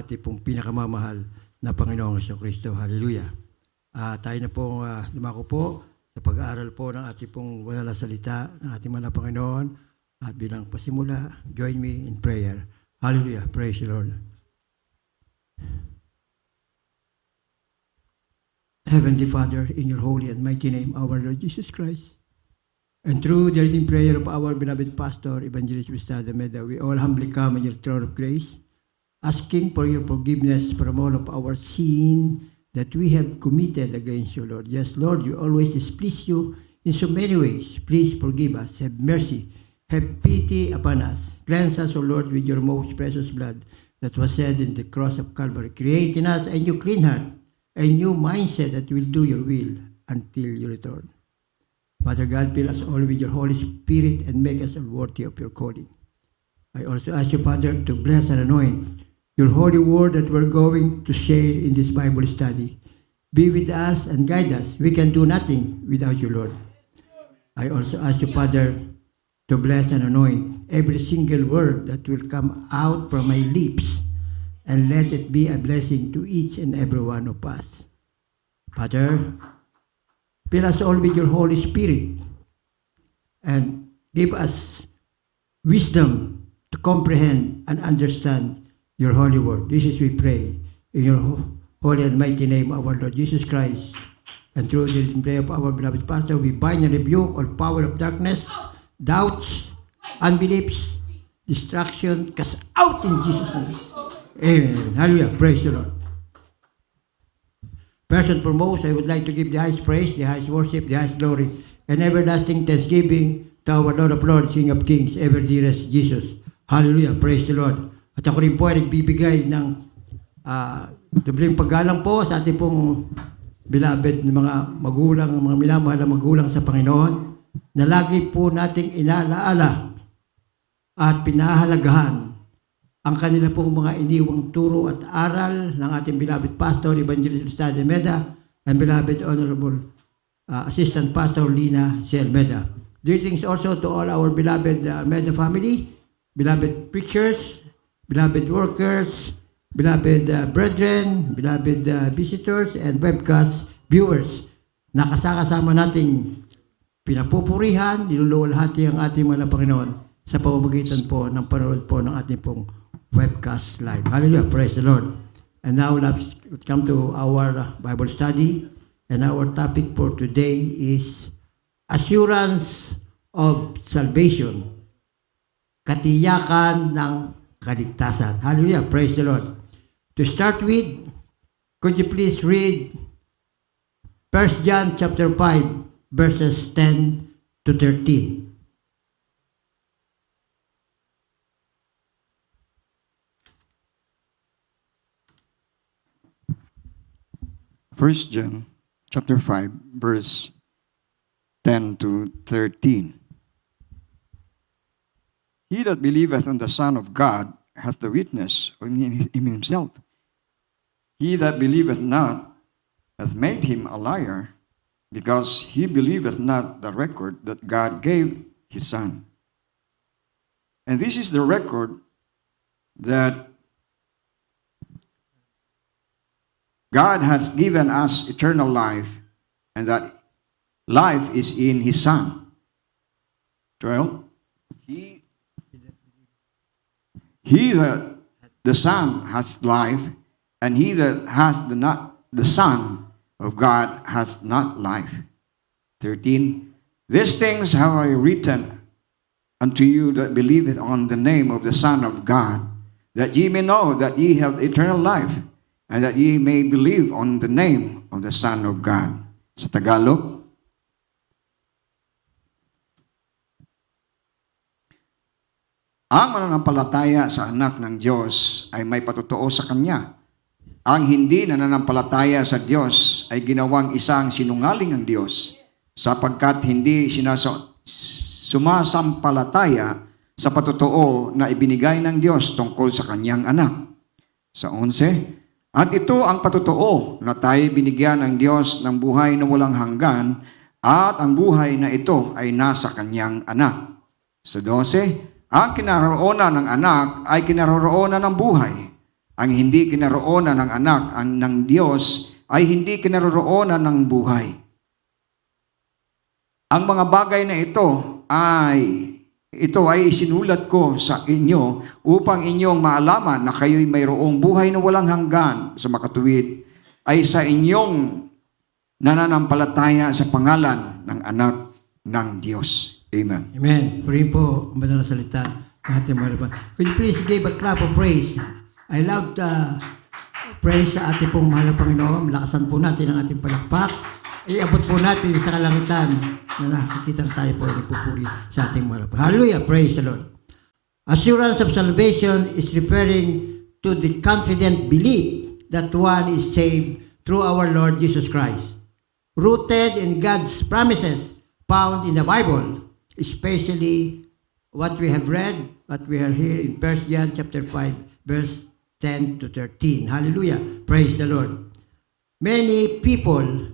ating pong pinakamamahal na Panginoong Jesucristo. Hallelujah. Tayo na pong lumako po sa pag-aaral po ng ating pong banal na salita ng ating mahal na Panginoon. At bilang pasimula, join me in prayer. Hallelujah. Praise the Lord. Heavenly Father, in your holy and mighty name, our Lord Jesus Christ, and through the reading prayer of our beloved pastor, Evangelist Gustavo Meda, we all humbly come in your throne of grace, asking for your forgiveness from all of our sin that we have committed against you, Lord. Yes, Lord, you always displease you in so many ways. Please forgive us, have mercy, have pity upon us. Cleanse us, O Lord, with your most precious blood that was shed in the cross of Calvary. Create in us a new clean heart, a new mindset that will do your will until you return. Father God, fill us all with your Holy Spirit and make us all worthy of your calling. I also ask you, Father, to bless and anoint your holy word that we're going to share in this Bible study. Be with us and guide us. We can do nothing without you, Lord. I also ask you, Father, to bless and anoint every single word that will come out from my lips, and let it be a blessing to each and every one of us. Father, fill us all with your Holy Spirit and give us wisdom to comprehend and understand your holy word. This is we pray in your holy and mighty name, our Lord Jesus Christ. And through the prayer of our beloved pastor, we bind and rebuke all power of darkness, doubts, unbeliefs, distraction, cast out in Jesus' name. Amen. Hallelujah. Praise the Lord. First and foremost, I would like to give the highest praise, the highest worship, the highest glory, and everlasting thanksgiving to our Lord of Lords, King of Kings, ever dearest Jesus. Hallelujah. Praise the Lord. At ako rin po ay nagbibigay ng dobling paggalang po sa ating pong beloved na mga magulang, mga minamahal na magulang sa Panginoon, na lagi po nating inaalaala at pinahalagahan ang kanila pong mga iniwang turo at aral ng ating beloved Pastor Evangelist Gustavo Meda and beloved Honorable Assistant Pastor Lina C. Meda. Greetings also to all our beloved Meda family, beloved preachers, beloved workers, beloved brethren, beloved visitors, and webcast viewers na kasama nating pinapupurihan, niluluwalhati ang ating mga Panginoon sa pamamagitan po ng panonood po ng ating pong webcast live. Hallelujah. Praise the Lord. And now let's come to our Bible study. And our topic for today is assurance of salvation. Katiyakan ng kaligtasan. Hallelujah. Praise the Lord. To start with, could you please read 1 John chapter 5, verses 10 to 13. 1 John chapter 5, verse 10 to 13. He that believeth on the Son of God hath the witness in himself. He that believeth not hath made him a liar, because he believeth not the record that God gave his Son. And this is the record that God has given us eternal life, and that life is in his Son. 12. He that the Son hath life, and he that hath the Son of God hath not life. 13. These things have I written unto you that believe on the name of the Son of God, that ye may know that ye have eternal life, and that ye may believe on the name of the Son of God. Sa Tagalog, ang mananampalataya sa anak ng Diyos ay may patotoo sa Kanya. Ang hindi nananampalataya sa Diyos ay ginawang isang sinungaling ang Diyos, sapagkat hindi sumasampalataya sa patotoo na ibinigay ng Diyos tungkol sa Kanyang anak. Sa 11, at ito ang patotoo na tayo binigyan ng Diyos ng buhay na walang hanggan, at ang buhay na ito ay nasa Kanyang anak. Sa 12, ang kinaroroonan ng anak ay kinaroroonan ng buhay, Ang hindi kinaroonan ng anak, ang ng Diyos, ay hindi kinaroonan ng buhay. Ang mga bagay na ito ay isinulat ko sa inyo upang inyong maalaman na kayo'y mayroong buhay na walang hanggan sa makatuwid ay sa inyong nananampalataya sa pangalan ng anak ng Diyos. Amen. Amen. Purihin po ang banal na salita ng ating mga harapan. Could you please give a clap of praise? I love the praise sa ating pong mahal na Panginoon. Lakasan po natin ang ating palakpak. Iabot po natin sa kalangitan na nakikita tayo po nagpupuri sa ating mahal na Panginoon. Hallelujah. Praise the Lord. Assurance of salvation is referring to the confident belief that one is saved through our Lord Jesus Christ. Rooted in God's promises found in the Bible, especially what we have read, what we are here in 1 John chapter 5, verse 10 to 13. Hallelujah. Praise the Lord. Many people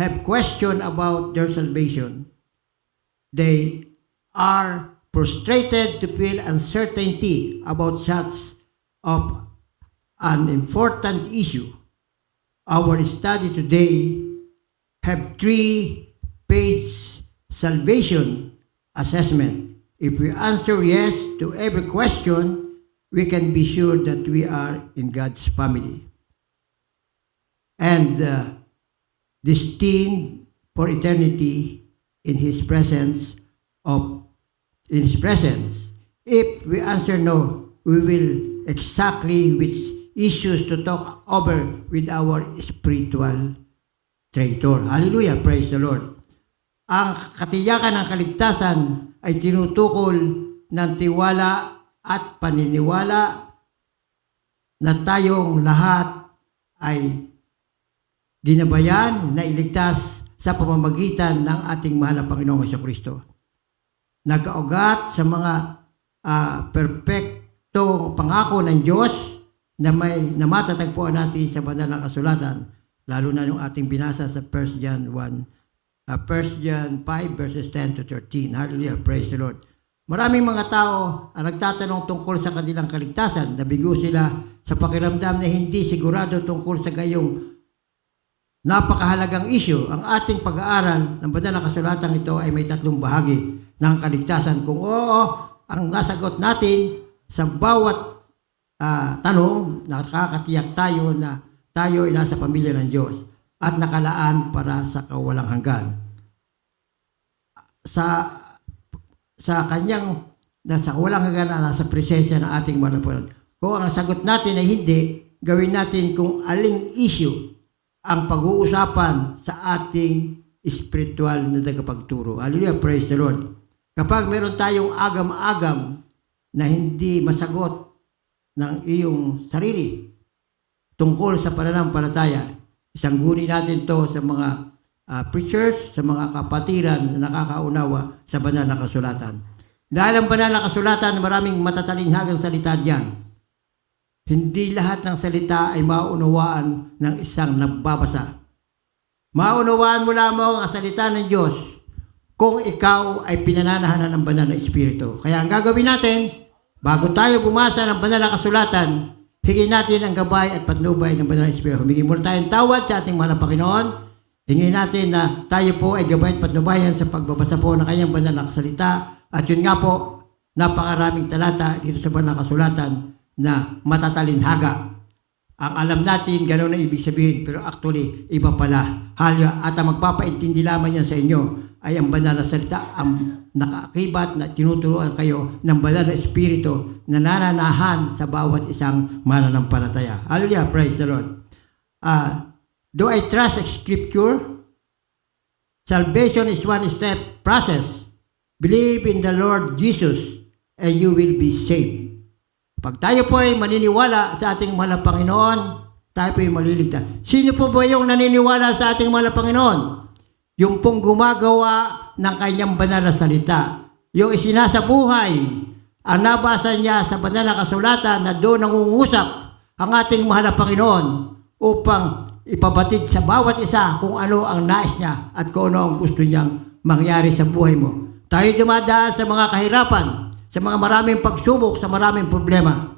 have questioned about their salvation. They are frustrated to feel uncertainty about such of an important issue. Our study today have 3-page salvation assessment. If we answer yes to every question, we can be sure that we are in God's family and destined for eternity in His presence. If we answer no, we will exactly which issues to talk over with our spiritual traitor. Hallelujah, praise the Lord. Ang katiyakan ng kaligtasan ay tinutukol ng tiwala at paniniwala na tayong lahat ay ginabayan na iligtas sa pamamagitan ng ating mahal na Panginoong Jesucristo. Nag-augat sa mga perpektong pangako ng Diyos na matatagpuan natin sa banal na kasulatan, lalo na yung ating binasa sa 1 John 5 verses 10 to 13. Hallelujah, praise the Lord. Maraming mga tao ang nagtatanong tungkol sa kanilang kaligtasan. Nabigo sila sa pakiramdam na hindi sigurado tungkol sa gayong napakahalagang issue. Ang ating pag-aaral ng banal na kasulatan ito ay may 3 bahagi ng kaligtasan. Kung oo, ang nasagot natin sa bawat tanong, nakakatiyak tayo na tayo ay nasa pamilya ng Diyos at nakalaan para sa kawalang hanggan. Sa kanyang nasa walang hanggan na nasa presensya ng ating Panginoon. Kung ang sagot natin ay hindi, gawin natin kung aling issue ang pag-uusapan sa ating spiritual na tagapagturo. Hallelujah, praise the Lord. Kapag meron tayong agam-agam na hindi masagot ng iyong sarili tungkol sa pananampalataya, isangguni natin to sa mga preachers, sa mga kapatiran na nakakaunawa sa banal na kasulatan. Dahil ang banal na kasulatan, maraming matatalinhagang salita diyan. Hindi lahat ng salita ay maunawaan ng isang nagbabasa. Maunawaan mo lamang ang salita ng Diyos kung ikaw ay pinananahanan ng banal na Espiritu. Kaya ang gagawin natin, bago tayo bumasa ng banal na kasulatan, hingin natin ang gabay at patnubay ng banal na Espiritu. Humingi muna tayong tawad sa ating mahal na Panginoon. Hingin natin na tayo po ay gabay at patnubayan sa pagbabasa po ng kanyang banal na kasalita. At yun nga po, napakaraming talata dito sa banal na kasulatan na matatalinhaga. Ang alam natin, gano'n na ibig sabihin, pero actually, iba pala. Halya, at ang magpapaintindi lamang yan sa inyo ay ang banal na salita, ang nakakibat na tinuturuan kayo ng banal na Espiritu na nananahan sa bawat isang mananampalataya. Hallelujah, praise the Lord. Do I trust Scripture? Salvation is one-step process. Believe in the Lord Jesus and you will be saved. Pag tayo po ay maniniwala sa ating mahal na Panginoon, tayo po ay maliligtas. Sino po ba yung naniniwala sa ating mahal na Panginoon? Yung pong gumagawa ng kanyang banal na salita. Yung isinasabuhay, ang nabasa niya sa banal na kasulatan na doon nangungusap ang ating mahal na Panginoon upang ipabatid sa bawat isa kung ano ang nais niya at kung ano ang gusto niyang mangyari sa buhay mo. Tayo dumadaan sa mga kahirapan, sa mga maraming pagsubok, sa maraming problema.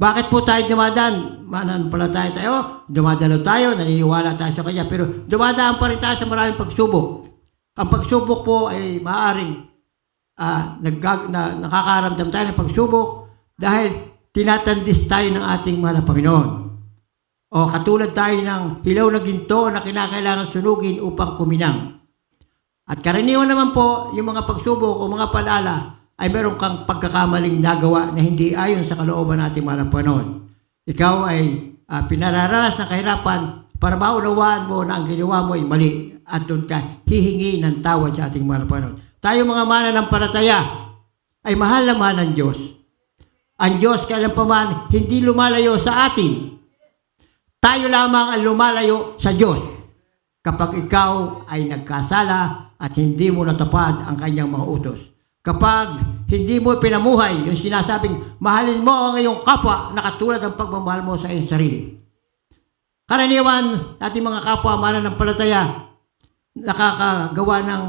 Bakit po tayo dumadaan? Mananampalataya tayo, dumadalo tayo, naniniwala tayo sa Kanya, pero dumadaan pa rin tayo sa maraming pagsubok. Ang pagsubok po ay maaaring nakakaramdam tayo ng pagsubok dahil tinatandis tayo ng ating mahal na Panginoon. O katulad tayo ng hilaw na ginto na kinakailangan sunugin upang kuminang. At karaniwan naman po, yung mga pagsubok o mga paalala ay meron kang pagkakamaling nagawa na hindi ayon sa kalooban nating mahal na Panginoon. Ikaw ay pinararanas ng kahirapan para maunawaan mo na ang ginawa mo ay mali at doon ka hihingi ng tawad sa ating mahal na Panginoon. Tayo mga mananampalataya ay mahal na mahal ng Diyos. Ang Diyos kailan pa man hindi lumalayo sa atin. Tayo lamang ang lumalayo sa Diyos kapag ikaw ay nagkasala at hindi mo natupad ang kanyang mga utos. Kapag hindi mo pinamuhay yung sinasabing mahalin mo ang iyong kapwa na katulad ng pagmamahal mo sa iyong sarili. Karaniwan ating mga kapwa mananampalataya nakakagawa ng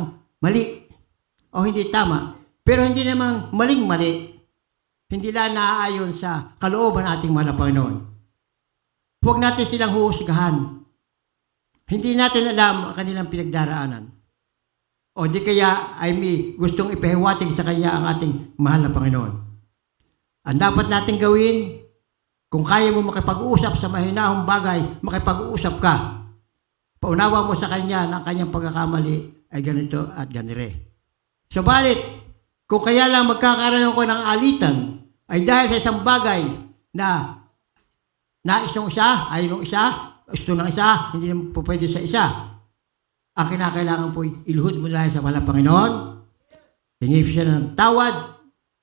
mali o hindi tama. Pero hindi naman maling-mali. Hindi lang naaayon sa kalooban ating mahal na Panginoon. Huwag natin silang huhusgahan. Hindi natin alam ang kanilang pinagdaraanan. O di kaya ay may gustong ipahiwatig sa Kanya ang ating mahal na Panginoon. Ang dapat natin gawin, kung kaya mo makipag-uusap sa mahinahong bagay, makipag-uusap ka. Paunawa mo sa Kanya na ang Kanyang pagkakamali ay ganito at ganire. Subalit, kung kaya lang magkakaroon ko ng alitan, ay dahil sa isang bagay na nais ng isa, ayaw ng isa, gusto ng isa, hindi naman po pwede sa isa. Ang kinakailangan po iluhod mo na sa mahal na Panginoon, hingi siya ng tawad,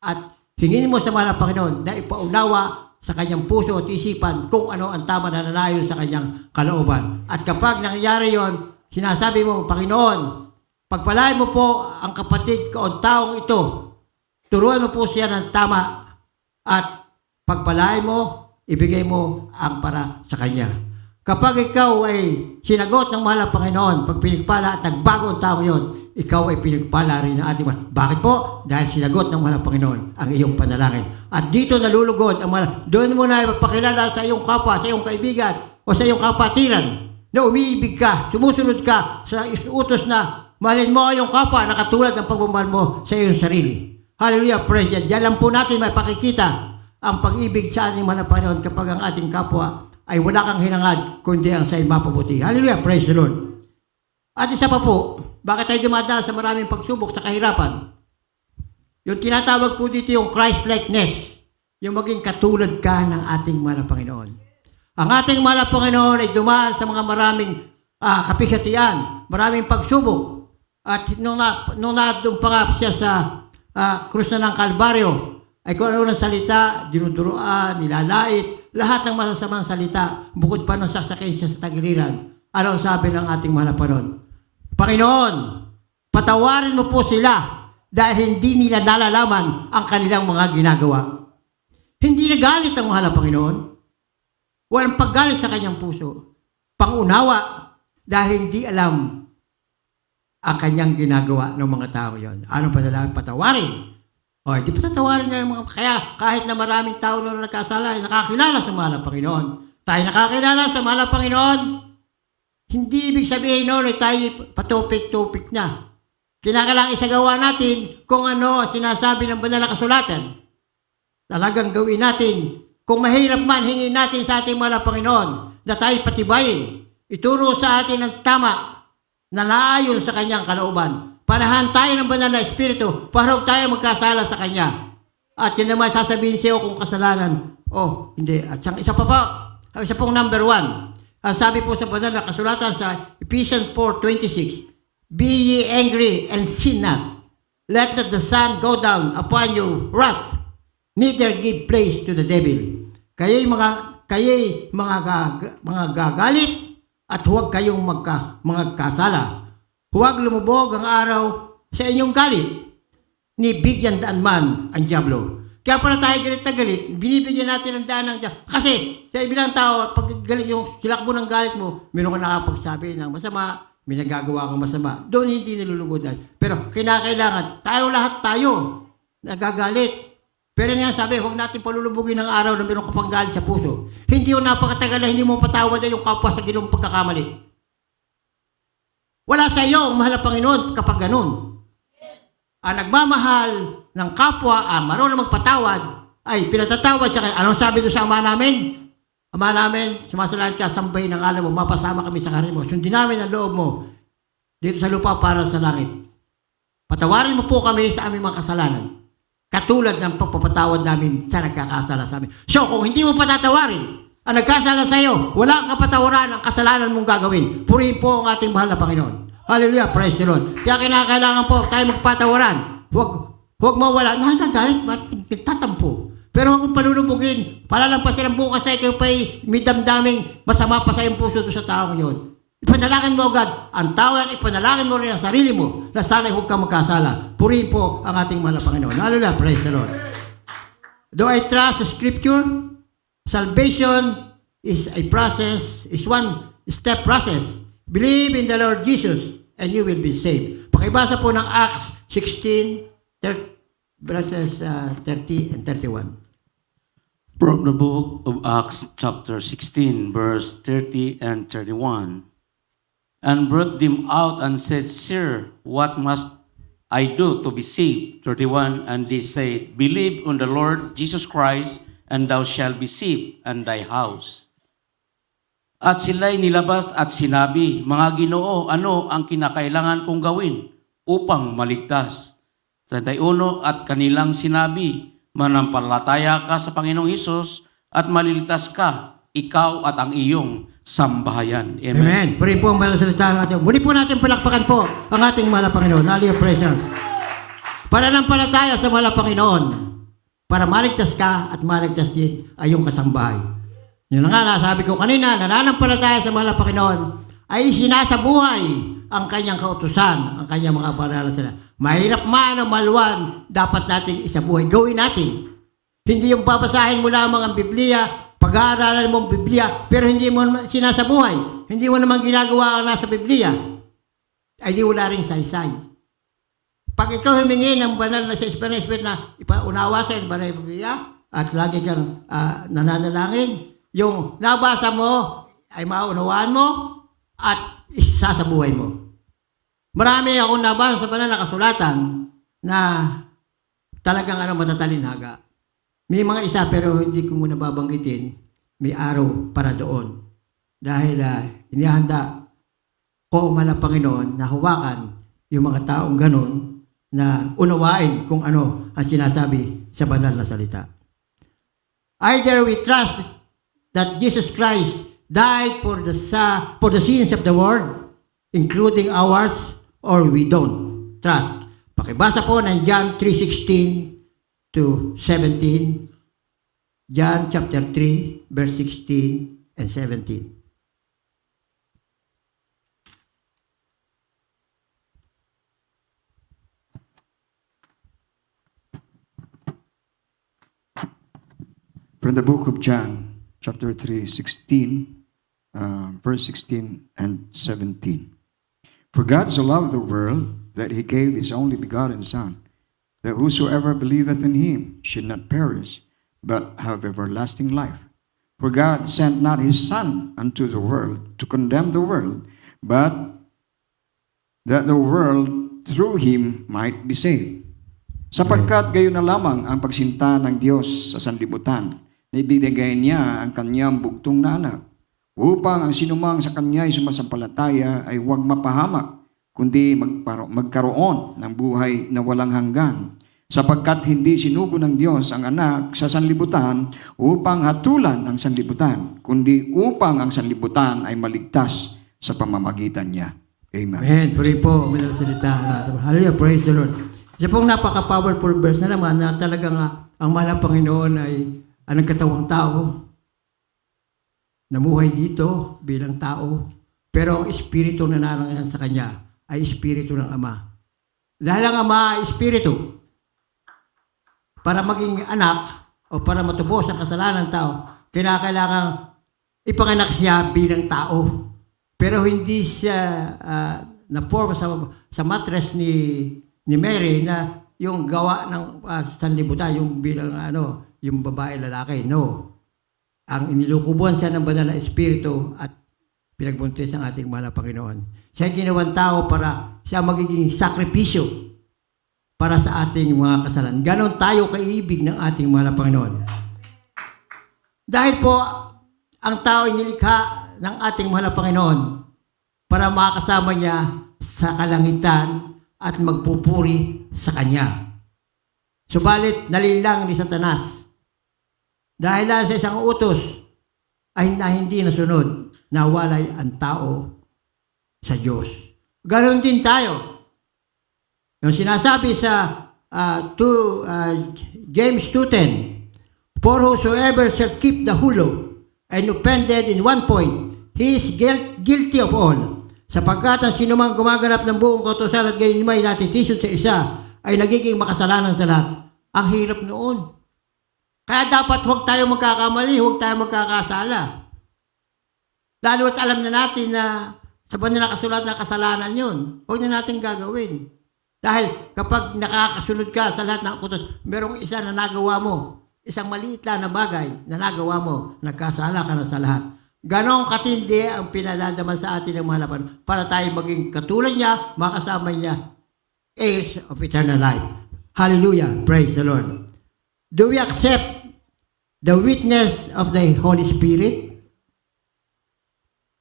at hingin mo sa mahal na Panginoon na ipaunawa sa kanyang puso at isipan kung ano ang tama na nanayon sa kanyang kalooban. At kapag nangyayari yon, sinasabi mo, Panginoon, pagpalain mo po ang kapatid ko, ang taong ito, turuan mo po siya ng tama, at pagpalain mo, ibigay mo ang para sa kanya. Kapag ikaw ay sinagot ng mahal na Panginoon, pag pinagpala at nagbago ang tao yon, ikaw ay pinagpala rin ng ating mahal. Bakit po? Dahil sinagot ng mahal na Panginoon ang iyong panalangin. At dito nalulugod ang mahal. Doon mo na ipagpakilala sa iyong kapwa, sa iyong kaibigan, o sa iyong kapatiran na umiibig ka, sumusunod ka sa utos na mahalin mo ang iyong kapwa na katulad ng pagmamahal mo sa iyong sarili. Hallelujah, praise God. Diyan lang po natin may pakikita ang pag-ibig sa ating mahal na Panginoon kapag ang ating kapwa ay wala kang hinangad, kundi ang sa'yo mapabuti. Hallelujah, praise the Lord. At isa pa po, bakit tayo dumadaan sa maraming pagsubok sa kahirapan? Yung tinatawag po dito yung Christ-likeness, yung maging katulad ka ng ating mahal na Panginoon. Ang ating mahal na Panginoon ay dumaan sa mga maraming kapighatian, maraming pagsubok. At nung doon pa nga siya sa krus na ng Kalbaryo, ay kung ano ng salita, dinuduroan, nilalait, lahat ng masasamang salita, bukod pa nung sasakay siya sa tagiliran. Ano ang sabi ng ating mahal na Panginoon? Panginoon, patawarin mo po sila dahil hindi nila nalalaman ang kanilang mga ginagawa. Hindi nagalit ang mahal na Panginoon. Walang paggalit sa kanyang puso. Pangunawa dahil hindi alam ang kanyang ginagawa ng mga tao yon. Anong panalangin? Patawarin. O, di pa tatawarin nga yung mga... Kaya kahit na maraming tao na nagkasala ay nakakilala sa mahal na Panginoon. Tayo nakakilala sa mahal na Panginoon. Hindi ibig sabihin noon ay tayo patupik-tupik na. Kinakailangan isagawa natin kung ano ang sinasabi ng banal na kasulatan. Talagang gawin natin. Kung mahirap man, hingin natin sa ating mahal na Panginoon na tayo patibayin. Ituro sa atin ang tama na naayon sa kanyang kalooban. Panahan tayo ng banal na Espiritu para huwag tayo magkasala sa Kanya. At yun naman sasabihin sa iyo kung kasalanan. Oh, hindi. At isa pa po, isa pong number 1. Ang sabi po sa banal na kasulatan sa Ephesians 4:26, be ye angry and sin not. Let not the sun go down upon your wrath, neither give place to the devil. Kayo'y mga gagalit at huwag kayong magkasala. Huwag lumubog ang araw sa inyong galit, ni bigyan daan man ang diablo. Kaya para tayo galit na galit, binibigyan natin ng daan ng diablo. Kasi sa ibilang tao, pag galit yung silakbo ng galit mo, meron ka nakapagsabi ng masama, may nagagawa kang masama. Doon hindi nalulugodan. Pero kinakailangan, lahat tayo nagagalit. Pero nga sabi, huwag natin palulubugin ng araw na mayroong kapang galit sa puso. Hindi yung napakatagal na hindi mo patawad na yung kapwa sa ginawang pagkakamali. Wala sa iyo ang mahal na Panginoon kapag ganun. Ang nagmamahal ng kapwa, ang marunong magpatawad, ay pinatatawad siya. Anong sabi doon sa ama namin? Ama namin, sumasalahan ka, sambay ng alam mo, mapasama kami sa karin mo. Sundin namin ang loob mo dito sa lupa para sa langit. Patawarin mo po kami sa aming mga kasalanan. Katulad ng pagpapatawad namin sa nagkakasala sa amin. So, kung hindi mo patatawarin ang nagkasala sa iyo, wala kang kapatawaran ang kasalanan mong gagawin. Purihin po ang ating mahal na Panginoon. Hallelujah, praise the Lord. Kaya kinakailangan po tayo magpatawaran. Huwag mawala. Nakakagalit, ba't tatampo? Pero huwag palulubugin. Palalampasin ang bukas na ikaw pa'y may damdaming masama pa sa iyong puso doon sa taong yun. Ipanalangin mo agad ang tao at ipanalangin mo rin ang sarili mo na sana'y huwag kang magkasala. Purihin po ang ating mahal na Panginoon. Hallelujah, praise the Lord. Do I trust the Scripture? Salvation is a process, is one step process. Believe in the Lord Jesus and you will be saved. Pakibasa po ng Acts 16, verses 30 and 31. From the book of Acts, chapter 16, verse 30 and 31. And brought them out and said, Sir, what must I do to be saved? 31. And they said, Believe on the Lord Jesus Christ, and thou shalt be saved, and thy house. At sila'y nilabas at sinabi, Mga Ginoo, ano ang kinakailangan kong gawin upang maligtas? 31. At kanilang sinabi, Manampalataya ka sa Panginoong Hesus at maliligtas ka, ikaw at ang iyong sambahayan. Amen. Amen. Purihin po ang mahal na salita ng ating. Muli po natin palakpakan po ang ating mahal na Panginoon. Hallelujah, praise God. Pananampalataya sa mahal na Panginoon para maligtas ka at maligtas din ay iyong kasambahay. Yun na nga, nasabi ko kanina, nananampalataya sa mahal na Panginoon ay sinasabuhay ang kanyang kautusan, ang kanyang mga banal na sila. Mahirap man o maluwan, dapat natin isabuhay. Gawin natin. Hindi yung babasahin mo lamang ang Biblia, pag-aaralan mo ang Biblia, pero hindi mo sinasabuhay. Hindi mo naman ginagawa ang nasa Biblia. Ay di wala rin saysay. Pag ikaw humingi ng banal na sa Espiritu na ipaunawa sa banal na Biblia at lagi kang nananalangin, yung nabasa mo ay maunawaan mo at isasabuhay mo. Marami akong nabasa sa banal na kasulatan na talagang matatalinhaga. May mga isa pero hindi ko muna babanggitin, may araw para doon. Dahil inihanda ko ang Panginoon na hawakan yung mga taong ganon na unawain kung ano ang sinasabi sa banal na salita. Either we trust that Jesus Christ died for the sins of the world, including ours, or we don't trust. Pakibasa po ng John 3:16 to 17. John chapter 3, verse 16 and 17. From the book of John, chapter 3, 16, verse 16 and 17. For God so loved the world that he gave his only begotten Son, that whosoever believeth in him should not perish, but have everlasting life. For God sent not his Son unto the world to condemn the world, but that the world through him might be saved. Sapagkat gayon na lamang ang pagsinta ng Diyos sa sanlibutan, na ibinigay niya ang kanyang bugtong na anak, upang ang sinumang sa kanya ay sumasampalataya ay huwag mapahamak, kundi magkaroon ng buhay na walang hanggan. Sapagkat hindi sinugo ng Diyos ang anak sa sanlibutan upang hatulan ang sanlibutan, kundi upang ang sanlibutan ay maligtas sa pamamagitan niya. Amen. Amen. Purihin po ang banal na salita. Hallelujah, praise the Lord. Isa pong napaka-powerful verse na naman na talagang ang mahal ng Panginoon ay ang nagkatawang tao, namuhay dito bilang tao, pero ang espiritu na narangasan sa kanya ay espiritu ng Ama. Dahil ang Ama ay espiritu, para maging anak o para matubos ang kasalanan ng tao, kinakailangan ipanganak siya bilang tao. Pero hindi siya na-form sa mattress ni Mary na yung gawa ng sanlibutan, yung bilang yung babae, lalaki. No. Ang inilukubuhan siya ng banal na espiritu at pinagbuntis ang ating mahal na Panginoon. Siya ginawang tao para siya magiging sakripisyo para sa ating mga kasalanan. Ganon tayo kaiibig ng ating mahal na Panginoon. Dahil po, ang tao ay nilikha ng ating mahal na Panginoon para makasama niya sa kalangitan at magpupuri sa Kanya. Subalit, nalilang ni Satanas dahil lang sa isang utos ay hindi nasunod, nawalay ang tao sa Diyos. Ganon din tayo. Yung sinasabi sa James 2:10, for whosoever shall keep the whole law and offended in one point, he is guilty of all. Sapagkat ang sinumang gumaganap ng buong kautusan at gayon may natitisod sa isa ay nagiging makasalanan sa lahat. Ang hirap noon. Kaya dapat huwag tayo magkakamali, huwag tayo magkakasala. Lalo at alam na natin na sa banal na kasulat na kasalanan yun, huwag na natin gagawin. Dahil kapag nakakasunod ka sa lahat ng utos, merong isa na nagawa mo, isang maliit lang na bagay na nagawa mo, nagkasala ka na sa lahat. Ganon katindi ang pinadadaman sa atin ng mga laban para tayo maging katulad niya, makasama niya, heirs of eternal life. Hallelujah. Praise the Lord. Do we accept the witness of the Holy Spirit?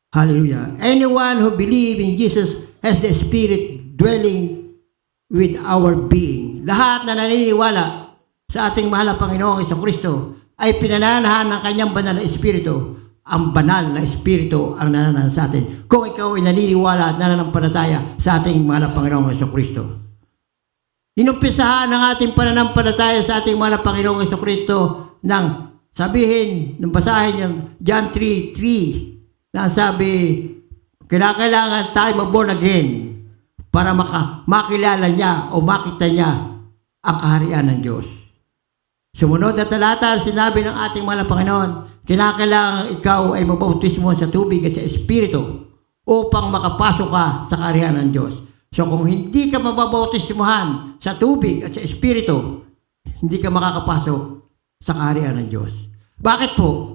Hallelujah. Anyone who believes in Jesus has the Spirit dwelling with our being. Lahat na naniniwala sa ating mahal na Panginoong Jesucristo ay pinananahan ng kanyang banal na Espiritu. Ang banal na Espiritu ang nananahan sa atin. Kung ikaw ay naniniwala at nananampalataya sa ating mahal na Panginoong Jesucristo. Inumpisahan ang ating pananampalataya sa ating mahal na Panginoong Jesucristo nang sabihin, nung basahin niya, John 3:3, na sabi, kailangan tayo mag-born again para makilala niya o makita niya ang kaharian ng Diyos. Sumunod na talata, sinabi ng ating mahal na Panginoon, kinakailangan ikaw ay mabautismo sa tubig at sa Espiritu upang makapasok ka sa kaharian ng Diyos. So kung hindi ka mababautismuhan sa tubig at sa Espiritu, hindi ka makakapasok sa kaharian ng Diyos. Bakit po?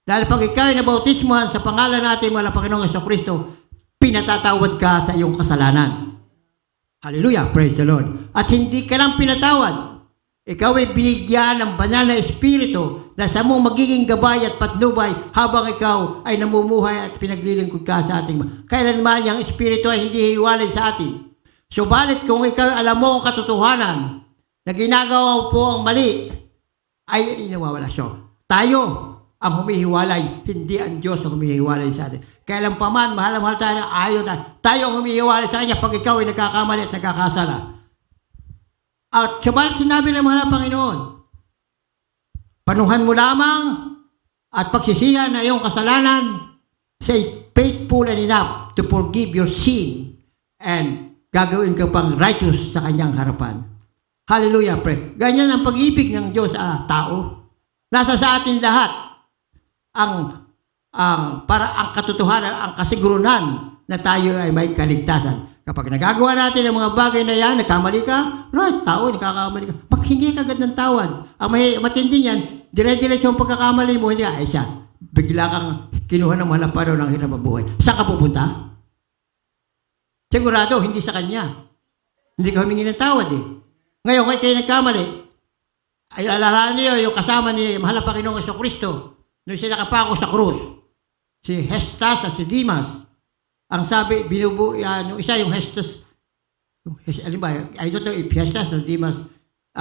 Dahil pag ikaw ay nabautismuhan sa pangalan natin mahal na Panginoong Jesucristo, pinatatawad ka sa iyong kasalanan. Hallelujah, praise the Lord. At hindi ka lang pinatawad. Ikaw ay binigyan ng banal na Espiritu na sa mong magiging gabay at patnubay habang ikaw ay namumuhay at pinaglilingkod ka sa ating. Kailanman yung Espiritu ay hindi hiwalay sa atin. Subalit kung ikaw alam mo ang katotohanan na ginagawa po ang mali, ay nawawala siya. Tayo ang humihiwalay, hindi ang Diyos ang humihiwalay sa atin. Kailan pa man, mahal na mahal tayo, ayaw tayo. Tayo ang humihiwalay sa Kanya pag ikaw ay nagkakamali at nagkakasala. At sabalit sinabi ng mahal na Panginoon, panuhan mo lamang at pagsisihan na iyong kasalanan, say faithful and enough to forgive your sin and gagawin ka pang righteous sa Kanyang harapan. Hallelujah, pray. Ganyan ang pag-ibig ng Diyos sa tao. Nasa sa atin lahat para ang katotohanan, ang kasiguruhan na tayo ay may kaligtasan. Kapag nagagawa natin ang mga bagay na yan, nagkamali ka, right, tao, nagkakamali ka. Pag hindi ka agad ng tawad, ang matindi yan, dire-diretso ang pagkakamali mo, hindi ay siya. Bigla kang kinuha ng mahal na paro ng hirap ang buhay. Saan ka pupunta? Sigurado, hindi sa kanya. Hindi ka humingi ng tawad eh. Ngayon, kung kayo nagkamali, ay alalahan niyo yung kasama ni mahal na Panginoong Jesucristo nung siya nakapako sa krus. Si Hestas at si Dimas. Ang sabi, yung isa yung Hestas, alin ba, I don't know if Hestas or Dimas,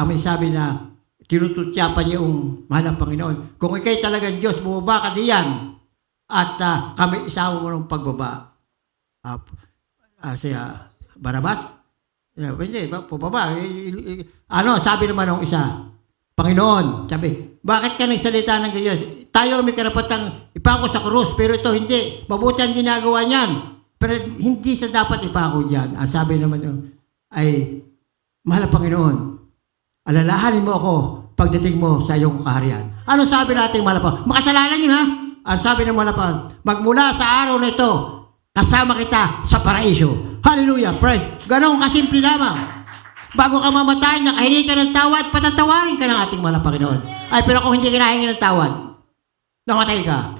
may sabi na tinututyapan niya yung mahal ng Panginoon. Kung ikay talagang Diyos, bumaba ka diyan at kami isawa mo ng pagbaba. Siya, Barabas? Hindi, pababa. Sabi naman ng isa, Panginoon, sabi, bakit ka nagsalita ng Diyos? Tayo may karapatang ipako sa krus, pero ito hindi. Mabuti ang ginagawa niyan. Pero hindi sa dapat ipako diyan. Ang sabi naman yun, ay, mahal na Panginoon, alalahanin mo ako pagdating mo sa iyong kaharian. Ano sabi natin, mahal na Panginoon? Makasalanan yun, ha? Ang sabi ng mahal na Panginoon, magmula sa araw na ito, kasama kita sa paraiso. Hallelujah, praise. Ganon kasimple lamang. Bago ka mamatay, nakahingi ka ng tawad, patatawarin ka ng ating mahal na Panginoon. Ay, pero kung hindi ka nahingi ng tawad, namatay ka,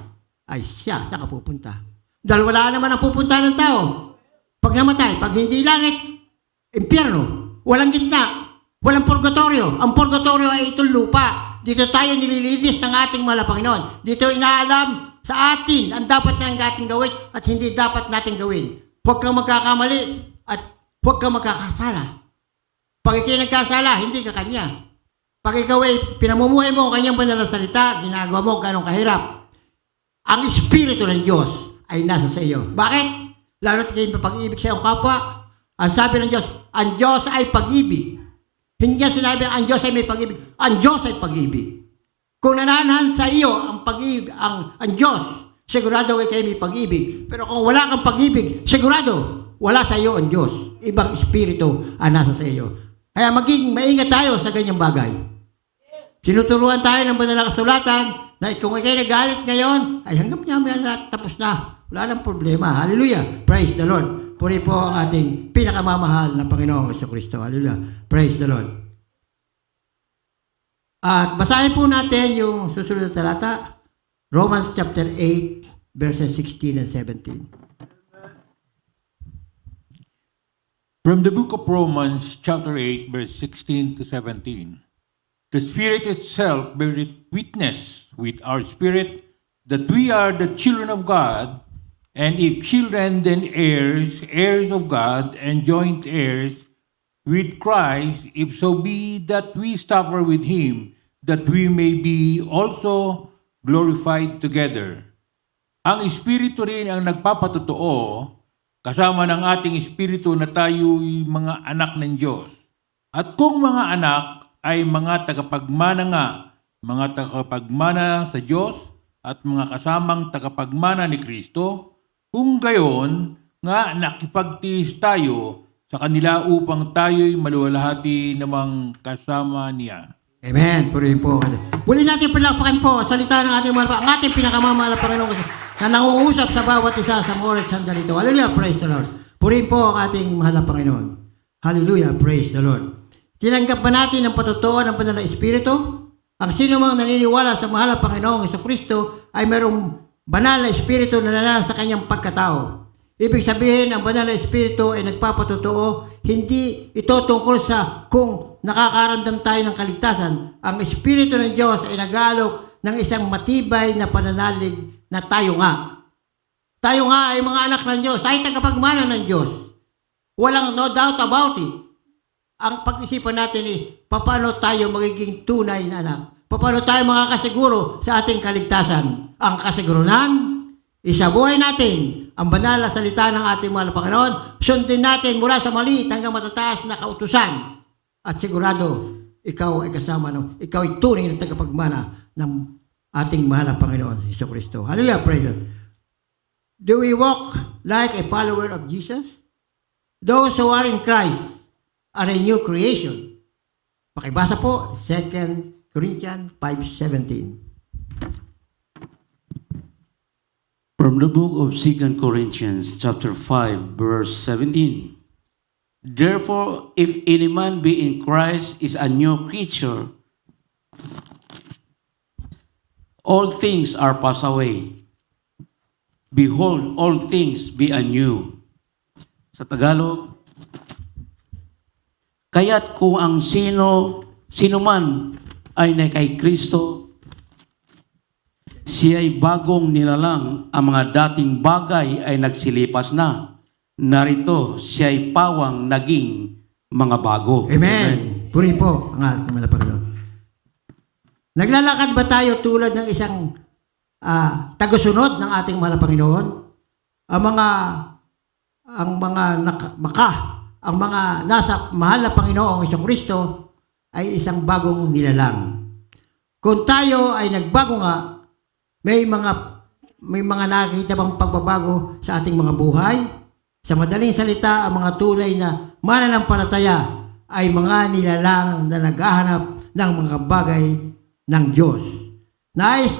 ay siya, saan ka pupunta? Dahil wala naman ang pupunta ng tao. Pag namatay, pag hindi langit, impyerno, walang gitna, walang purgatorio. Ang purgatorio ay itong lupa. Dito tayo nililinis ng ating mahal na Panginoon. Dito inaalam sa atin ang dapat na ating gawin at hindi dapat natin gawin. Huwag kang magkakamali at huwag kang magkakasala. Pag ikay nagkasala, hindi ka kanya. Pag ikaw ay pinamumuhay mo ang kanyang banal na salita, ginagawa mo ganong kahirap, ang Espiritu ng Diyos ay nasa sa iyo. Bakit? Lalo't kayo mapag-ibig sa iyong kapwa. Ang sabi ng Diyos, ang Diyos ay pag-ibig. Hindi niya sinabi, ang Diyos ay may pag-ibig. Ang Diyos ay pag-ibig. Kung nananahan sa iyo ang pag-ibig, ang Diyos, sigurado kayo may pag-ibig. Pero kung wala kang pag-ibig, sigurado, wala sa iyo ang Diyos. Ibang Espiritu ang nasa sa iyo. Kaya maging maingat tayo sa ganyang bagay. Sinuturuan tayo ng banal na kasulatan na kung ikay nagalit ngayon, ay hanggang maya na tapos na. Wala nang problema. Hallelujah. Praise the Lord. Puri po ang ating pinakamamahal na Panginoong Jesucristo. Hallelujah. Praise the Lord. At basahin po natin yung susunod na talata. Romans chapter 8, verses 16 and 17. From the book of Romans, chapter 8, verse 16 to 17. The Spirit itself beareth witness with our spirit that we are the children of God, and if children, then heirs, heirs of God, and joint heirs with Christ, if so be that we suffer with him, that we may be also glorified together. Ang Espiritu rin ang nagpapatotoo, kasama ng ating Espiritu na tayo'y mga anak ng Diyos. At kung mga anak ay mga tagapagmana nga, mga tagapagmana sa Diyos at mga kasamang tagapagmana ni Kristo, kung gayon nga nakipagtiis tayo sa kanila upang tayo'y maluwalhati namang kasama niya. Amen. Purihin po. Muli natin palakpakan po ang salita ng ating mahal, ang ating pinakamamahal na Panginoon na nanguusap sa bawat isa sa mga oras sandali ito. Hallelujah. Praise the Lord. Purihin po ang ating mahal na Panginoon. Hallelujah. Praise the Lord. Tinanggap ba natin ang patutuo ng banal na Espiritu? Ang sino mang naniniwala sa mahal na Panginoong Jesucristo ay mayroong banal na Espiritu na nananahan sa kanyang pagkatao. Ibig sabihin, ang banal na Espiritu ay nagpapatutuo, hindi ito tungkol sa kung nakakaramdam tayo ng kaligtasan. Ang Espiritu ng Diyos ay nag-aalok ng isang matibay na pananalig na tayo nga. Tayo nga ay mga anak ng Diyos, tayo tagapagmana ng Diyos. Walang no doubt about it. Ang pag-isipan natin ay paano tayo magiging tunay na anak. Paano tayo makakasiguro sa ating kaligtasan. Ang kasiguruhan, isabuhay natin ang banal na salita ng ating mahal na Panginoon. Sundin natin mula sa maliit hanggang matataas na kautusan. At sigurado, ikaw ay kasama, ikaw ay tunay na tagapagmana ng ating mahal na Panginoon, Jesucristo. Hallelujah, praise God. Do we walk like a follower of Jesus? Those who are in Christ are a new creation. Pakibasa po, 2 Corinthians 5:17. From the book of 2 Corinthians, chapter 5, verse 17. Therefore, if any man be in Christ is a new creature, all things are passed away. Behold, all things be anew. Sa Tagalog, kaya't kung ang sino man ay na kay Kristo, siya'y bagong nilalang, ang mga dating bagay ay nagsilipas na. Narito, siya'y pawang naging mga bago. Amen. Purihin po ang ating mahal na Panginoon. Naglalakad ba tayo tulad ng isang tagusunod ng ating mahal na Panginoon? Ang mga nasa mahal na Panginoong Jesucristo ay isang bagong nilalang. Kung tayo ay nagbago nga, may mga nakikita bang pagbabago sa ating mga buhay? Sa madaling salita, ang mga tunay na mananampalataya ay mga nilalang na naghahanap ng mga bagay ng Diyos. Nais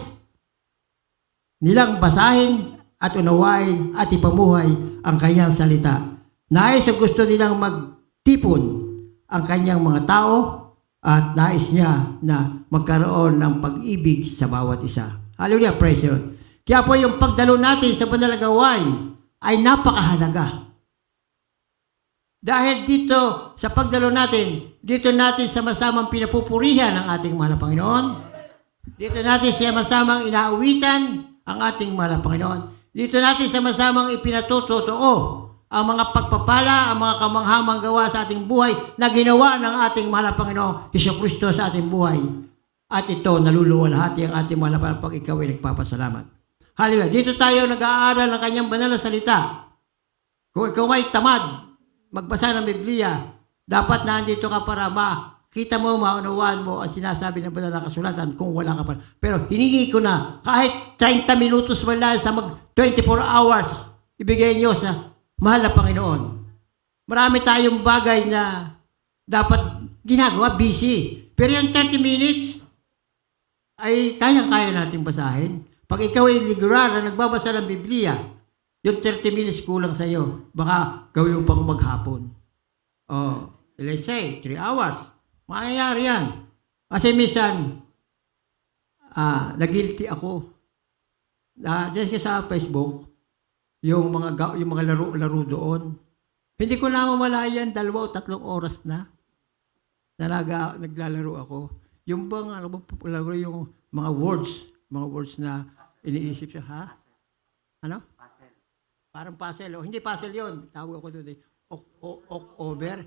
nilang basahin at unawain at ipamuhay ang kanyang salita. Nais o gusto nilang magtipon ang kanyang mga tao at nais niya na magkaroon ng pag-ibig sa bawat isa. Hallelujah, praise the Lord. Kaya po yung pagdalo natin sa banal na gawain ay napakahalaga. Dahil dito sa pagdalo natin, dito natin sama-samang pinapupurihan ang ating mahal na Panginoon. Dito natin sama-samang inaawitan ang ating mahal na Panginoon. Dito natin sama-samang ipinatutotoo ang mga pagpapala, ang mga kamanghamang gawa sa ating buhay na ginawa ng ating mahal na Panginoon, Jesucristo sa ating buhay. At ito, naluluwalhati ang ating mahal na Panginoon pag ikaw ay nagpapasalamat. Hallelujah. Dito tayo nag-aaral ng kanyang banal na salita. Kung ikaw ay tamad magbasa ng Biblia, dapat nandito ka para makita mo, maunawaan mo ang sinasabi ng banal na kasulatan kung wala ka pa. Pero hiningi ko na kahit 30 minutos man lang sa 24 hours, ibigay niyo sa mahal na Panginoon. Marami tayong bagay na dapat ginagawa, busy. Pero yung 30 minutes ay kayang-kaya natin basahin. Pag ikaw ay regular na nagbabasa ng Biblia, yung 30 minutes kulang sa iyo. Baka gawin mo pang maghapon. Oh, let's say, 3 hours. Mangyayari yan. Kasi minsan, nag-guilty ako. Dahil sa Facebook, yung mga laro doon. Hindi ko na mamalayan 2 o 3 oras na naglalaro ako. Yung bang laro yung mga words na iniisip siya, ha? Ano? Parang puzzle. O, hindi puzzle yun. Tawag ako doon. Over.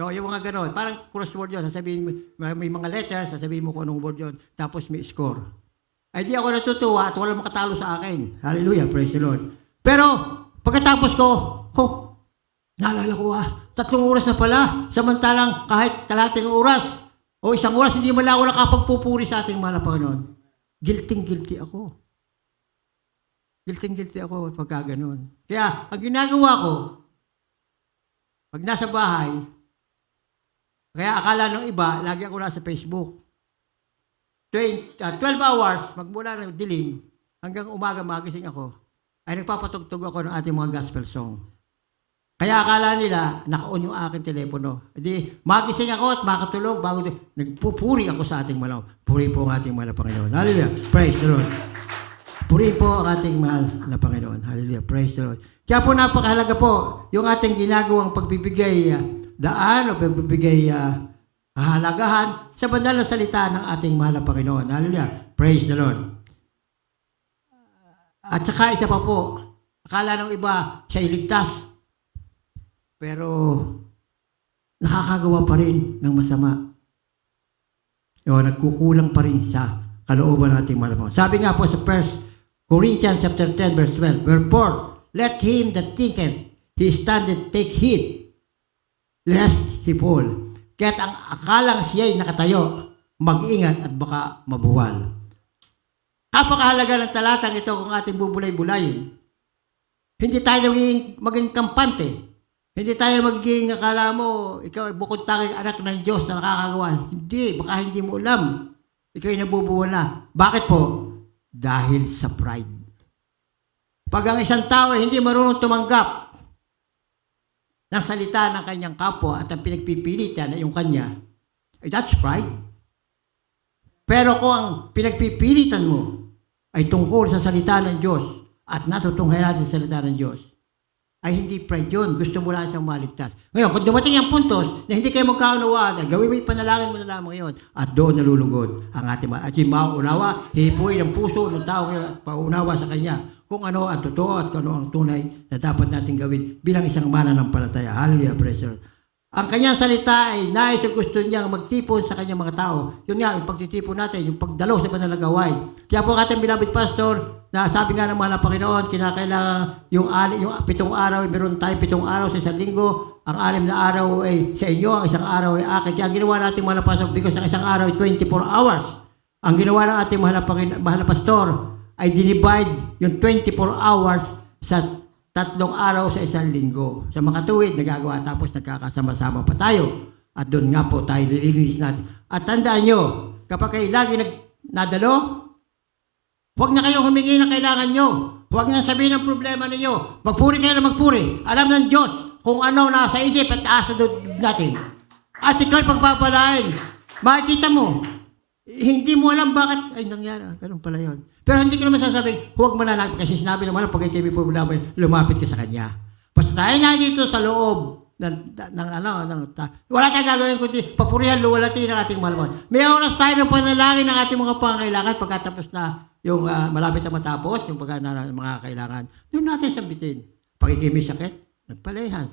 Yung mga ganon. Parang crossword yun. Sasabihin mo, may mga letters, sasabihin mo kung anong word yun. Tapos may score. Ay di ako natutuwa at walang makatalo sa akin. Hallelujah. Praise the Lord. Pero, pagkatapos ko, naalala ko 3 oras na pala. Samantalang kahit kalahating oras o 1 oras, hindi mo lang ako nakapagpupuri sa ating mahal na Panginoon. Guilty ako. Guilty ako pagka ganun. Kaya, ang ginagawa ko, pag nasa bahay, kaya akala ng iba, lagi ako nasa Facebook. 12 hours, magmula ng dilim, hanggang umaga magising ako, ay nagpapatugtog ako ng ating mga gospel song. Kaya akala nila, naka-on yung aking telepono. Hindi, magising ako at makatulog, bago nagpupuri ako sa ating malaw. Puri po ang ating mahal na Panginoon. Hallelujah. Praise the Lord. Puri po ang ating mahal na Panginoon. Hallelujah. Praise the Lord. Kaya po napakahalaga po yung ating ginagawang pagbibigay daan o pagbibigay halagahan sa banal na salita ng ating mahal na Panginoon. Hallelujah. Praise the Lord. At saka isa pa po, akala ng iba siya iligtas. Pero nakakagawa pa rin ng masama. O nagkukulang pa rin sa kalooban ng ating mahal na Panginoon. Sabi nga po sa 1 Corinthians chapter 10 verse 12, wherefore, let him that thinketh he standeth take heed, lest he fall. Kaya't ang akalang siya'y nakatayo, mag-ingat at baka mabuwal. Napakahalaga ng talatang ito kung ating bubulay-bulayin. Hindi tayo maging kampante. Hindi tayo magiging, akala mo, ikaw ay bukod tanging anak ng Diyos na nakakagawa. Hindi, baka hindi mo alam. Ikaw ay nabubuwal na. Bakit po? Dahil sa pride. Pag ang isang tao ay hindi marunong tumanggap ng salita ng kanyang kapwa at ang pinagpipilitan ay yung kanya, that's pride. Pero kung ang pinagpipilitan mo ay tungkol sa salita ng Diyos at natutunghayan natin sa salita ng Diyos, ay hindi pride yun. Gusto mo lang siyang maligtas. Ngayon, kung dumating ang puntos na hindi kayo magkaunawaan, ay gawin mo yung panalangin mo na lamang ngayon at doon nalulugod ang ating at yung mauunawa, hipuin ang puso ng tao ngayon at paunawa sa kanya kung ano ang totoo at kung ano ang tunay na dapat natin gawin bilang isang mananampalataya. Hallelujah, praise the Lord. Ang kanyang salita ay nais o gusto niyang magtipon sa kanyang mga tao. Yun nga, yung pagtitipon natin, yung pagdalo sa banal na gawain. Kaya po ating beloved pastor, na sabi nga ng mahal na Panginoon, kinakailangan yung 7 araw, meron tayo 7 araw sa isang linggo. Ang 6 na araw ay sa inyo, ang isang araw ay akin. Kaya ang ginawa natin mahal na pastor, because ang isang araw ay 24 hours. Ang ginawa ng ating mahal na pastor ay dinivide yung 24 hours sa 3 araw sa isang linggo. Sa makatuwid, nagagawa tapos nagkakasama-sama pa tayo. At doon nga po tayo nililinis natin. At tandaan nyo, kapag kayo lagi nadalo, huwag na kayong humingi ng kailangan nyo. Huwag na sabihin ang problema ninyo. Magpuri kayo na magpuri. Alam ng Diyos kung ano nasa isip at taas na doob natin. At ikaw pagpapalain. Makikita mo. Hindi mo alam bakit, ay nangyari, ganun pala yun. Pero hindi ko naman sasabing, huwag mananakit kasi sinabi naman, pag ikaw may problema, lumapit ka sa Kanya. Basta tayo nga dito sa loob wala tayong gagawin kundi papurihan, luwalatiin ang ating malaman. May oras tayo ng panalangin ng ating mga pangangailangan pagkatapos na yung malapit na matapos, yung mga kailangan. Doon natin sabitin. Pag ikaw may sakit, nagpalehas.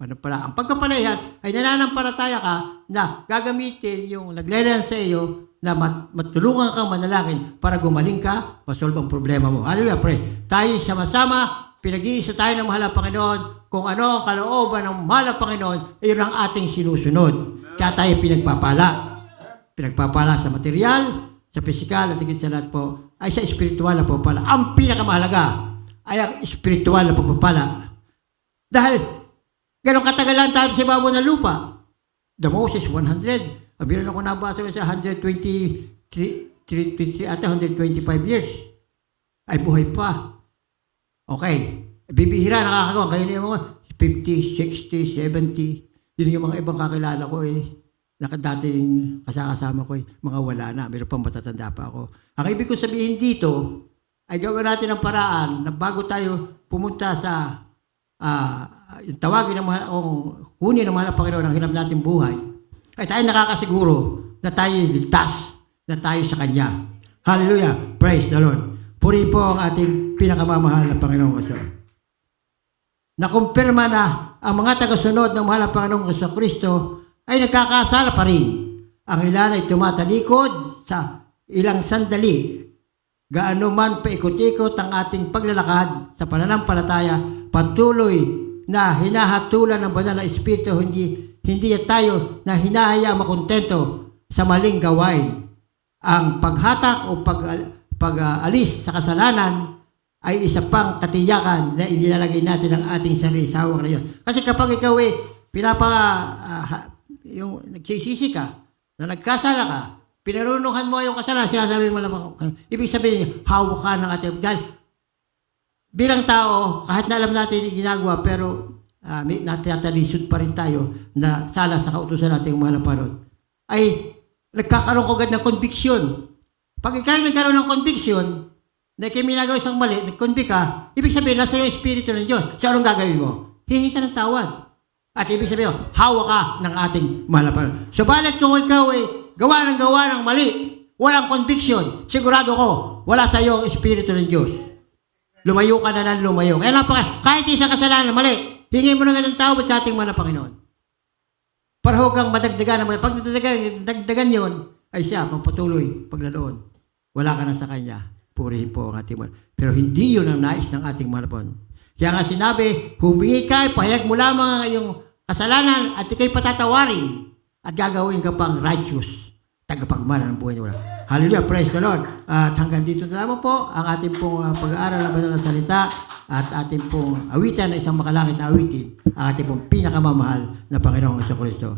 Ano pala? Ang pagkapalehas ay nananampalataya ka na gagamitin yung naglelehan sa iyo na matulungan kang manalangin para gumaling ka, masolve ang problema mo. Hallelujah, pray. Tayo sama-sama, pinag-iisa tayo ng mahal na Panginoon. Kung ano ang kalooban ng mahal na Panginoon, iyon ang ating sinusunod. Kaya tayo pinagpapala. Pinagpapala sa material, sa pisikal, at higit sa lahat po, ay sa espiritual na pagpapala. Ang pinakamahalaga ay ang espiritual na pagpapala. Dahil, ganong katagal lang tayo sa ibabaw ng lupa. The Moses, 100. Meron ako nabasa sa 125 years. Ay buhay pa. Okay. Bibihira, nakakagawa. Kayo na yung mga 50, 60, 70. Yun yung mga ibang kakilala ko nakadating kasama ko mga wala na. Meron pang matatanda pa ako. Ang ibig ko sabihin dito, ay gawin natin ang paraan na bago tayo pumunta sa yung tawagin ng kunin ng mahal na Panginoon ang hirap natin buhay, ay tayo nakakasiguro na tayo ligtas, na tayo sa Kanya. Hallelujah! Praise the Lord! Purihin po ang ating pinakamamahal na Panginoong Kristo. Nakumpirma na ang mga tagasunod ng mahal na Panginoong Kristo ay nagkakasala pa rin. Ang ilan ay tumatalikod sa ilang sandali. Gaano man paikot-ikot ang ating paglalakad sa pananampalataya, patuloy na hinahatulan ng banal na Espiritu, hindi tayo na hinahayaan makontento sa maling gawain. Ang paghatak o pag-alis sa kasalanan ay isa pang katiyakan na inilalagay natin ang ating sarili sa hawak na yun. Kasi kapag ikaw nagsisisi ka, na nagkasala ka, pinarunuhan mo yung kasalanan, sinasabi mo lang, ibig sabihin, hawak ka ng ating, dahil bilang tao, kahit na alam natin yung ginagawa, pero natalisod pa rin tayo na sala sa kautusan natin mahal na Panginoon, ay nagkakaroon ko agad ng conviction. Pag ikaw nagkaroon ng conviction, na ikaw minagawa isang mali, nag-convict ka, ibig sabihin, nasa yung Espiritu ng Diyos. So, anong gagawin mo? Hihingi ka ng tawad. At ibig sabihin, hawak ka ng ating mahal na Panginoon. So, balit kung ikaw gawa ng mali, walang conviction, sigurado ko, wala sa iyo ang Espiritu ng Diyos. Lumayo ka na ng lumayo. Kaya kahit isang kasalanan mali, hingi mo na ng tawad sa ating mahal na Panginoon. Para huwag kang madagdagan. Pag dagdagan yun, ay siya, pagpatuloy, paglaloon. Wala ka na sa Kanya. Purihin po ang ating mahal. Pero hindi yun ang nais ng ating mahal na Panginoon. Kaya nga sinabi, humingi ka, pahayag mo lamang ang iyong kasalanan at ikay patatawarin at gagawin ka pang righteous. Tagapagmana ng buhay niyo. Hallelujah, praise the Lord. At hanggang dito na lamang po ang ating pong pag-aaral ng banal na salita at ating pong awitan na isang makalangit na awitin, ang ating pong pinakamamahal na Panginoong Kristo.